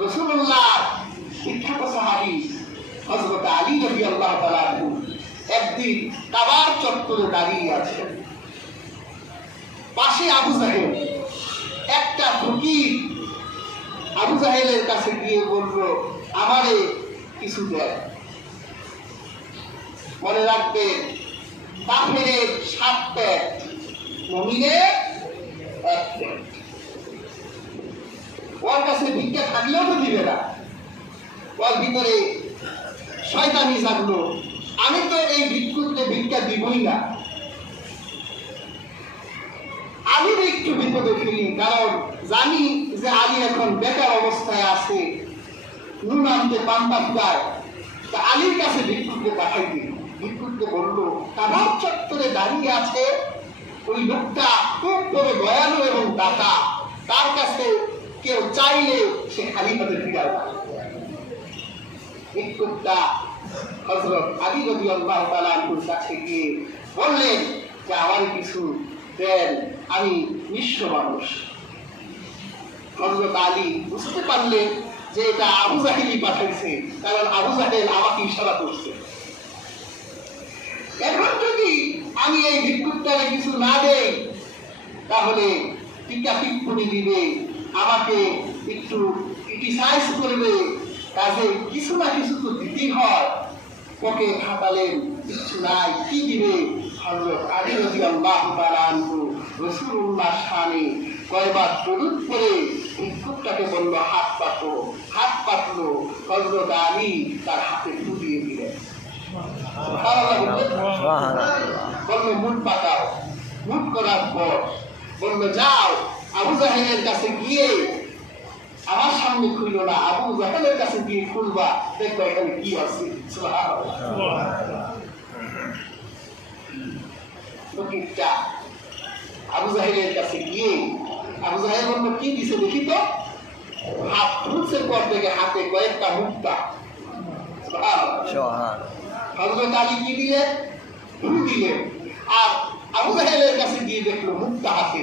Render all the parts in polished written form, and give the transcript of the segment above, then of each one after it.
রাসূলুল্লাহ বিখ্যাত সাহাবী হযরত আলী রাদিয়াল্লাহু তাআলা আনহু একদিন কাবার চত্বরে দাঁড়িয়ে আছেন। পাশে আবু জাহেল, একটা ফকির আবু জাহেলের কাছে গিয়ে বলল, আমারে কিছু দেয়। মনে রাখবেন, কাফেরের 7 পেট, মুমিনের 1 পেট। ওর কাছে ভিক্ষা থাকলেও তো দিবে না। ওর ভিতরে শয়তানি জাগলো, আমি তো এই ভিক্ষুককে ভিক্ষা দিবই না। আমি একটু বিপদে ফেলি, কারণ জানি যে আলী এখন বেকার অবস্থায় আছে, নুন আনতে পান্তা ফুটায়, তা আলীর কাছে ভিক্ষুককে পাঠাই দিই। ভিক্ষুককে বললো, কাবার চত্বরে দাঁড়িয়ে আছে ওই লোকটা খুব বড় দয়ালু এবং দাতা, তার কাছে কেউ চাইলে সে খালি হাতে ফিরায় না। ভিক্ষুকটা হযরত আলী রাদিয়াল্লাহু তাআলা আনহুর কাছে গিয়ে বললেন যে আমার কিছু দেন, আমি নিঃস্ব মানুষ। হযরত আলী বুঝতে পারলেন যে এটা আবু জাহেলই পাঠাইছে, কারণ আবু জাহেল আমাকে ইশারা করছে। এখন যদি আমি এই ভিক্ষুকটাকে কিছু না দেই, তাহলে টিকা টিপ্পনি দিবে, আমাকে একটু ক্রিটিসাইজ করবে, কাজে কিছু না কিছু তো দিতেই হয়। ওকে খাটালেন, কিছু নাই, কি দিবে? হযরত আলী রাদিয়াল্লাহু তাআলা আনহু রাসূলুল্লাহর শানে কয়বার দরুদ পড়ে ভিক্ষুকটাকে বলল, হাত পাতো। হাত পাতলো, হযরত আলী তার হাতে ফু দিয়ে দিলেন। বলল, মুখ পাকাও। মুখ করার পর বলল, যাও আবু জাহেলের কাছে গিয়ে, আমার সামনে খুলল না, আবু জাহেলের কাছে গিয়ে খুলবা, দেখো এখানে কি আছে। ফকিরটা আবু জাহেলের কাছে গিয়ে, আবু জাহেল বলল, কি দিছে দেখি তো। হাত খুলছে, পর থেকে হাতে কয়েকটা মুক্তা। হযরত আলী কি দিলেন? ফু দিলেন। আর আবু জাহেলের কাছে গিয়ে দেখলো মুক্তা হাতে।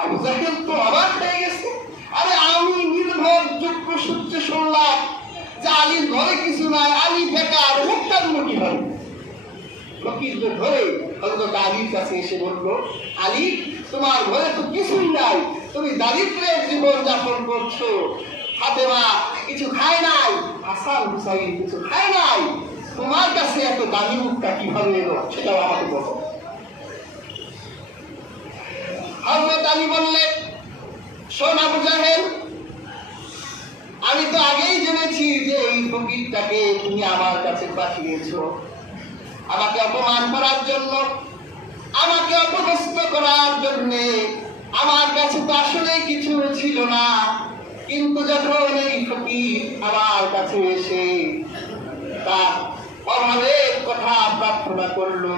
আবু জাহেল তো অবাক হয়ে গেছে। আরে আমি নির্ভরযোগ্য সূত্রে শুনলাম যে আলীর ঘরে কিছু নাই, আলী বেকার, মুক্তা দিল কিভাবে? ফকিরকে ধরে হযরত আলীর কাছে এসে বলল, আলী, তোমার ঘরে তো কিছুই নাই, তুমি দারিদ্র্যের জীবন যাপন করছো, ফাতেমা কিছু খায় নাই, হাসান হুসাইন কিছু খায় নাই, তোমার কাছে এত দামি মুক্তা কিভাবে এলো সেটাও আমাকে বলো। হযরত আলী বললেন, শোন আবু জাহেল, আমি তো আগেই জেনেছি যে এই ফকিরটাকে তুমি আমার কাছে পাঠিয়েছো আমাকে অপমান করার জন্য, আমাকে অপদস্থ করার জন্য। আমার কাছে তো আসলে কিছু ছিল না, কিন্তু যখন এই ফকির আমার কাছে এসে তার অভাবের কথা প্রার্থনা করলো,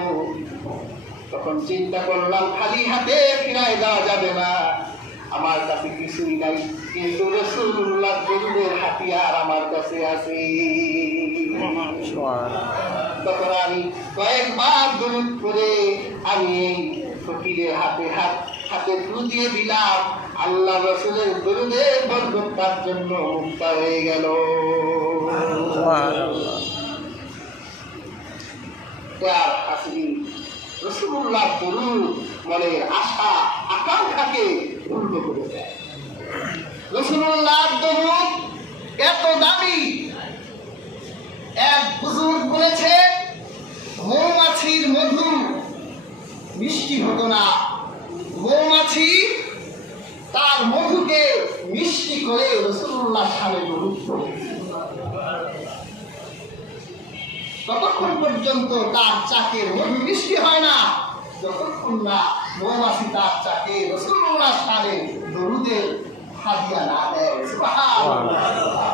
তখন চিন্তা করলাম খালি হাতে ফিরাই দেওয়া যাবে না, আমার কাছে কিছুই নাই, কিন্তু রাসূলুল্লাহ দরুদের হাতিয়ার আমার কাছে আছে। তখন আমি কয়েকবার দরুদ করে আমি এই ফকিরের হাতে ফু দিয়ে দিলাম, আল্লাহ রাসূলের দরুদের বরকত তার জন্য মুক্তা হয়ে গেল। রাসূলুল্লাহ দরুদ মনের আশা আকাঙ্ক্ষাকে পূর্ণ করে দেয়। রাসূলুল্লাহ দরুদ এত দামি, এক বুজুর্গ বলেছে, মৌমাছির মধু মিষ্টি হতো না, মৌমাছি তার মধুকে মিষ্টি করে রাসূলুল্লাহ শানে দরুদ পড়ে। ততক্ষণ পর্যন্ত তার চাকের মধু মিষ্টি হয় না, যতক্ষণ না মৌমাছি তার চাকে রাসূলুল্লাহ শানে দরুদের হাদিয়া না দেয়। সুবহানাল্লাহ।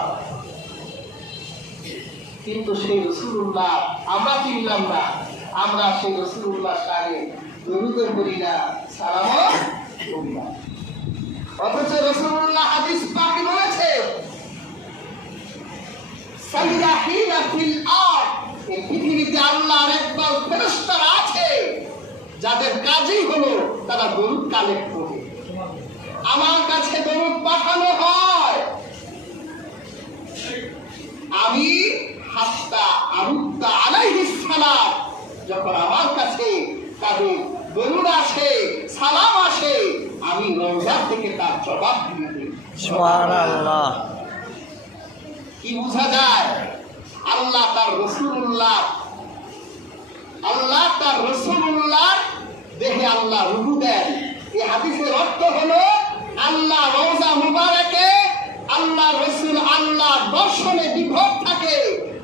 কিন্তু সেই রাসূলুল্লাহ আমরা চিনলাম না, আমরা সেই রাসূলুল্লাহ শানে দরুদ করি না, সালামও করি না। অথচ রাসূলুল্লাহ হাদিস পাকে বলেছে, সাইয়াহিনা ফিল আরদ, এই পৃথিবীতে আল্লাহর একদল ফেরেশতারা আছে যাদের কাজই হলো তারা দরুদ কালেক্ট করে। আমার কাছে দরুদ পাঠানো হয়, জবাব দিয়ে দেন। সুবহানাল্লাহ। কি বোঝা যায়? আল্লাহ তার রাসূলুল্লাহ দেহে আল্লাহ রূহ দেন। এই হাদিসের অর্থ হলো আল্লাহ রওজা মুবারকে আল্লাহ রাসূল আল্লাহ দর্শনে বিভোর থাকে।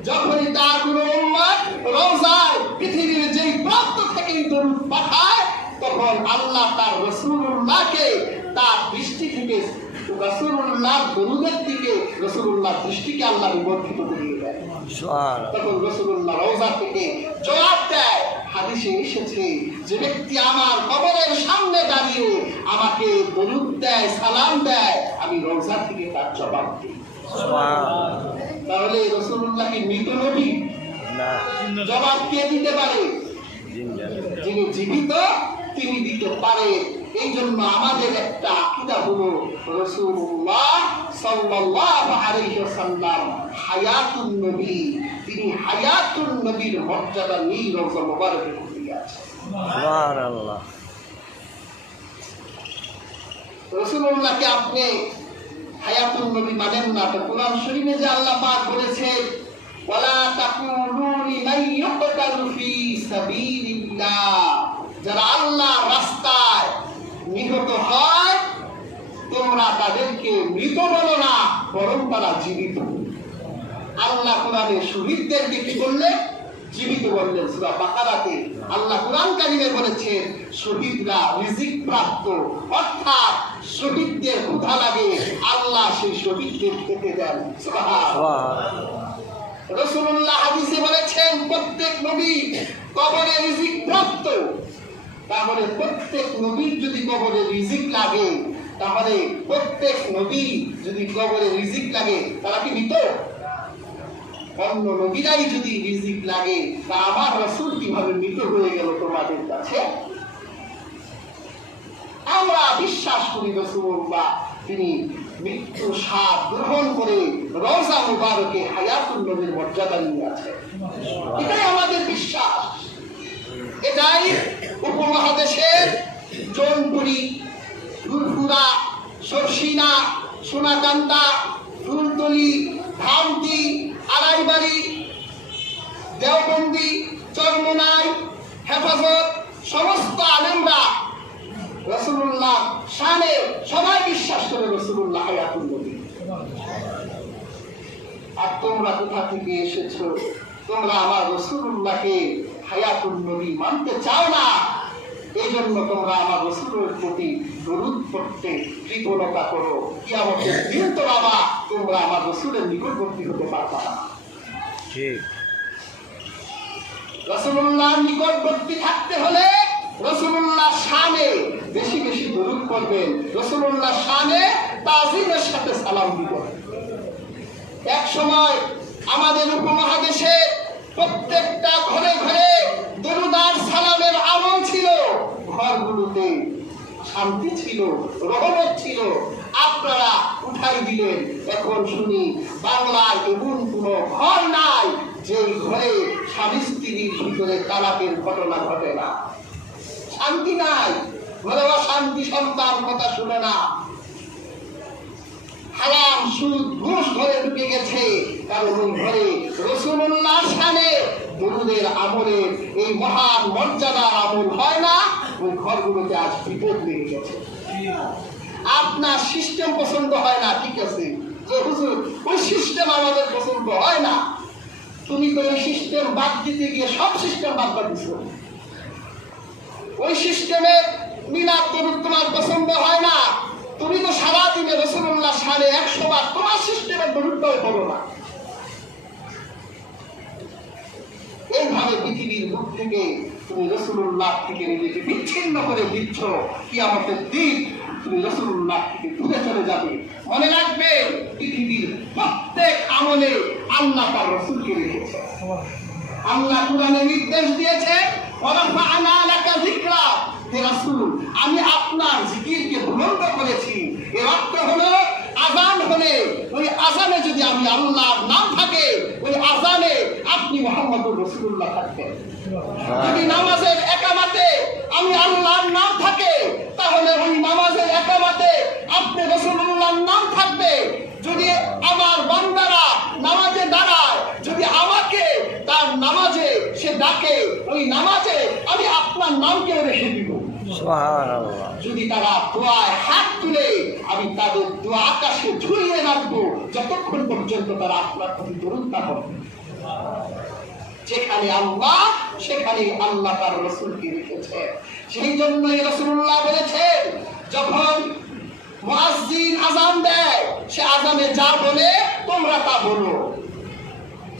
যখনই তার কোনো উম্মত রওজায় পৃথিবীর যেই প্রান্ত থেকেই দরুদ পাঠায়, তখন আল্লাহ তার রাসূলুল্লাহকে তার দৃষ্টি থেকে রাসূলুল্লাহ দরুদের দিকে রাসূলুল্লাহ দৃষ্টিকে আল্লাহ নিবদ্ধিত করিয়ে দেয়। তখন রাসূলুল্লাহ রওজা থেকে জবাব দেয়। হাদিসে এসেছে, যে ব্যক্তি আমার কবরের সামনে দাঁড়িয়ে আমাকে দরুদ দেয়, সালাম দেয়, আমি রওজা থেকে তার জবাব দিই। তাহলে রাসূলুল্লাহ কি মৃত নবী? না। জবাব কে দিতে পারে? যিনি জীবিত তিনি দিতে পারে। এই জন্য আমাদের একটা আকীদা হলো রাসূলুল্লাহ সাল্লাল্লাহু আলাইহি ওয়াসাল্লাম হায়াতুন নবী। তিনি হায়াতুন নবীর মর্যাদা নিয়ে রওজা মুবারকে দিয়ে আছে। সুবহানাল্লাহ। রাসূলুল্লাহকে আপনি হায়াতুন নবী মানেন না, তো কোরআন শরীফে যে আল্লাহ পাক বলেছেন, ওয়ালা তাকুলু লিমান ইউকতালু ফি সাবিলিল্লাহ, যারা আল্লাহর রাস্তায় নিহত হয় তোমরা তাদেরকে মৃত বলো না, বরং তারা জীবিত। আল্লাহ কোরআনে শহীদদেরকে কি বললেন? জীবিত বললেন। সূরা বাকারাতে আল্লাহ কোরআন কারিমে বলেছেন, শহীদরা রিজিক প্রাপ্ত, অর্থাৎ শহীদদের ক্ষুধা লাগে, আল্লাহ সেই শহীদদের খেতে দেন। সুবহানাল্লাহ। রাসূলুল্লাহ হাদিসে বলেছেন, প্রত্যেক নবী কবরে রিজিক প্রাপ্ত। তাহলে প্রত্যেক নবীর যদি কবরে রিজিক লাগে, তাহলে প্রত্যেক নবী যদি কবরে রিজিক লাগে, তারা কি মৃত? অন্য নবীরাই যদি রিজিক লাগে, তা আমার রাসূল কিভাবে মৃত হয়ে গেল তোমাদের কাছে? আমরা বিশ্বাস করি রাসূলুল্লাহ তিনি মৃত্যু স্বাদ গ্রহণ করে রওজা মুবারকে হায়াতুন নবীর মর্যাদা নিয়ে আছে। এটাই আমাদের বিশ্বাস। এটাই উপমহাদেশের জৌনপুরি, ফুরফুরা, সরসিনা, সোনাকান্দা, ফুলতলি, ধামতি, আড়াইবাড়ি, দেওবন্দি, চরমোনাই, হেফাজত সমস্ত আলেমরা রাসূলুল্লাহ শানে সবাই বিশ্বাস করে রাসূলুল্লাহ হায়াতুন নবী। আর তোমরা কোথা থেকে এসেছো? তোমরা আমার রাসূলুল্লাহকে হায়াতুন নবী মানতে চাও না। এই জন্য তোমরা আমার রাসূলের প্রতি দরুদ পড়তে কৃতজ্ঞতা করো। কিয়ামতের দিন তো বাবা তোমরা আমার রাসূলের নিকটবর্তী হতে পারবা না। ঠিক। রাসূলুল্লাহর নিকটবর্তী থাকতে হলে রাসূলুল্লাহ শানে বেশি বেশি দরুদ পড়বেন, রাসূলুল্লাহ শানে তাজিমের সাথে সালাম দিবেন। এক সময় আমাদের উপমহাদেশে প্রত্যেকটা ঘরে ঘরে দরুদ আর সালামের আমল ছিল, ঘরগুলোতে শান্তি ছিল, রহমত ছিল। আপনারা উঠাই দিলেন। এখন শুনি বাংলায় এমন কোনো ঘর নাই যে ঘরে স্বামী স্ত্রীর ভিতরে তালাকের ঘটনা ঘটে না। শান্তি নাই, ঘরে অশান্তি, সন্তান কথা শুনে না, হারাম সুদ ঘুষ ঘরে ঢুকে গেছে। কারণ ওই ঘরে রাসূলুল্লাহ শানে দরুদের আমলে এই মহান মর্যাদার আমল হয় না। ওই ঘরগুলোতে আজ বিপদ লেগে গেছে। আপনার সিস্টেম পছন্দ হয় না, ঠিক আছে, যে হুজুর ওই সিস্টেম আমাদের পছন্দ হয় না। তুমি তো ওই সিস্টেম বাদ দিতে গিয়ে সব সিস্টেম বাদ দিচ্ছ। ওই সিস্টেমে মিলাদ দরুদ তোমার পছন্দ হয় না। তুমি তো সারাদিনে রাসূলুল্লাহ শানে 100 বার তোমার সিস্টেমের দরুদটাও পড়ো না। এইভাবে পৃথিবীর মুখ থেকে তুমি রাসূলুল্লাহ থেকে নিজেকে বিচ্ছিন্ন করে দিচ্ছ। কিয়ামতের দিন তুমি রাসূলুল্লাহ থেকে দূরে চলে যাবে। মনে রাখবে, পৃথিবীর প্রত্যেক আমলে আল্লাহ তার রাসূলকে রেখেছে। আল্লাহ কোরআনে নির্দেশ দিয়েছে, ওয়ারাফা'না লাকা যিকরা, হে রাসূল আমি আপনার জিকিরকে বুলন্দ করেছি। এর অর্থ হলো আযান হলে ওই আযানে যদি আমি আল্লাহর নাম থাকে, ওই আযানে আপনি মুহাম্মদুর রাসূলুল্লাহ থাকবেন। যদি নামাজের একামাতে আমি আল্লাহর নাম থাকে, তাহলে ওই নামাজের একামাতে আপনি রাসূলুল্লাহর নাম থাকবে। যদি আমার বান্দারা নামাজে দাঁড়ায়, যদি আমাকে তার নামাজে সে ডাকে, ওই নামাজে আমি আপনার নামকে রেখে দিব। সুবহানাল্লাহ। যদি তারা দোয়ায় হাত তুলে, আমি তাদের দোয়া আকাশে ঝুলিয়ে রাখবো যতক্ষণ পর্যন্ত তারা আপনার প্রতি দরুদ না পড়ে। যেখানে আল্লাহ, সেখানে আল্লাহ তার রাসূলকে রেখেছে। সেই জন্যই রাসূলুল্লাহ বলেছেন, যখন মুয়াজ্জিন আযান দেয়, সে আযানে যা বলে তোমরা তা বলো।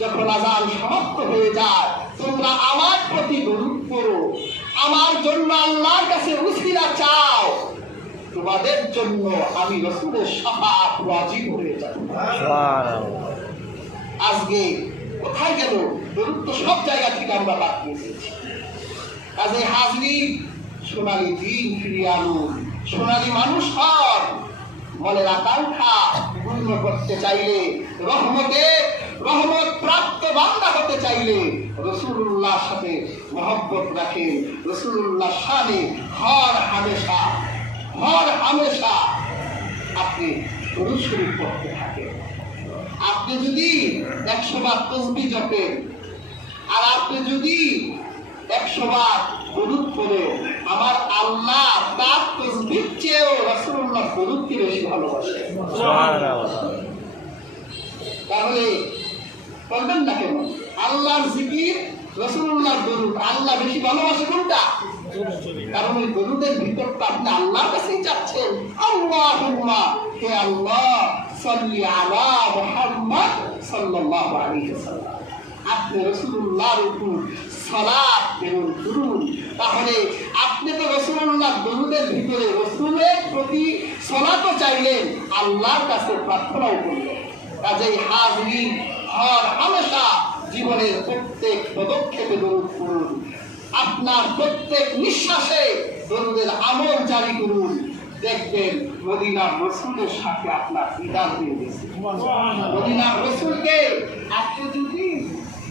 যখন আযান সমাপ্ত হয়ে যায়, তোমরা আমার প্রতি দরুদ পড়ো, আমার জন্য আল্লাহর কাছে উসিলা চাও, তোমাদের জন্য আমি রাসূলের শাফাআত ওয়াজিব হয়ে যাবে। সুবহানাল্লাহ। আজকে কোথায় গেল দরুদ? তো সব জায়গা থেকে আমরা বাদ দিয়ে দিয়েছি। কাজে হাজরি, সোনালী দিন ফিরিয়ে আনুন, সোনালী মানুষ হন। মনের আকাঙ্ক্ষা পূর্ণ করতে চাইলে, রহমত প্রাপ্ত বান্দা হতে চাইলে রাসূলুল্লাহর সাথে মহব্বত রাখেন। রাসূলুল্লাহর শানে হর হামেশা আপনি দরুদ শরীফ পড়তে থাকেন। আপনি যদি 100 বার তাসবিহ জপেন, আর আপনি যদি 100 বার দরুদ পড়েন, আমার আল্লাহ তার তাসবিহ চেয়েও রাসূলুল্লাহর দরুদকে বেশি ভালোবাসে। সুবহানাল্লাহ। তাহলে বলবেন না কেন? আল্লাহর জিকির, রাসূলুল্লাহর দরুদ, আল্লাহ বেশি ভালোবাসে কোনটা? কারণ ওই দরুদের ভিতরটা আপনি আল্লাহর কাছেই যাচ্ছেন। আল্লাহুম্মা, হে আল্লাহ, সাল্লি আলা মুহাম্মদ সাল্লাল্লাহু আলাইহি ওয়াসাল্লাম। আপনি রাসূলুল্লাহর উপর সালাত এবং দরুদ, তাহলে আপনি তো রাসূলুল্লাহর দরুদের ভিতরে রাসূলের প্রতি সালাতও চাইলেন, আল্লাহর কাছে প্রার্থনাও করলেন। কাজেই হাজরি হর হামেশা জীবনের প্রত্যেক পদক্ষেপে দরুদ পড়ুন। আপনার প্রত্যেক নিঃশ্বাসে দরুদের আমল জারি করুন। দেখবেন মদিনার রাসূলের সাথে আপনার দিদার হয়ে গেছে। মদিনার রাসূলকে আপনি যদি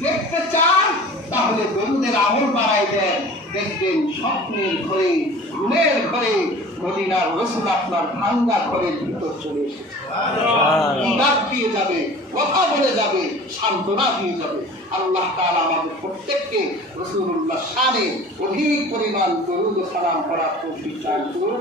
দেখতে চান, তাহলে দরুদের আমল বাড়াই দেন। দেখবেন স্বপ্নের ঘরে, ঘুমের ঘরে মদিনার রাসূল আপনার ভাঙ্গা ঘরের ভিতর চলে এসেছে। দিদার দিয়ে যাবে, কথা বলে যাবে, সান্ত্বনা দিয়ে যাবে। আল্লাহ তাআলা আমাদের প্রত্যেককে রাসূলুল্লাহর শানে অধিক পরিমাণ দরুদ ও সালাম করার তৌফিক দান করুন।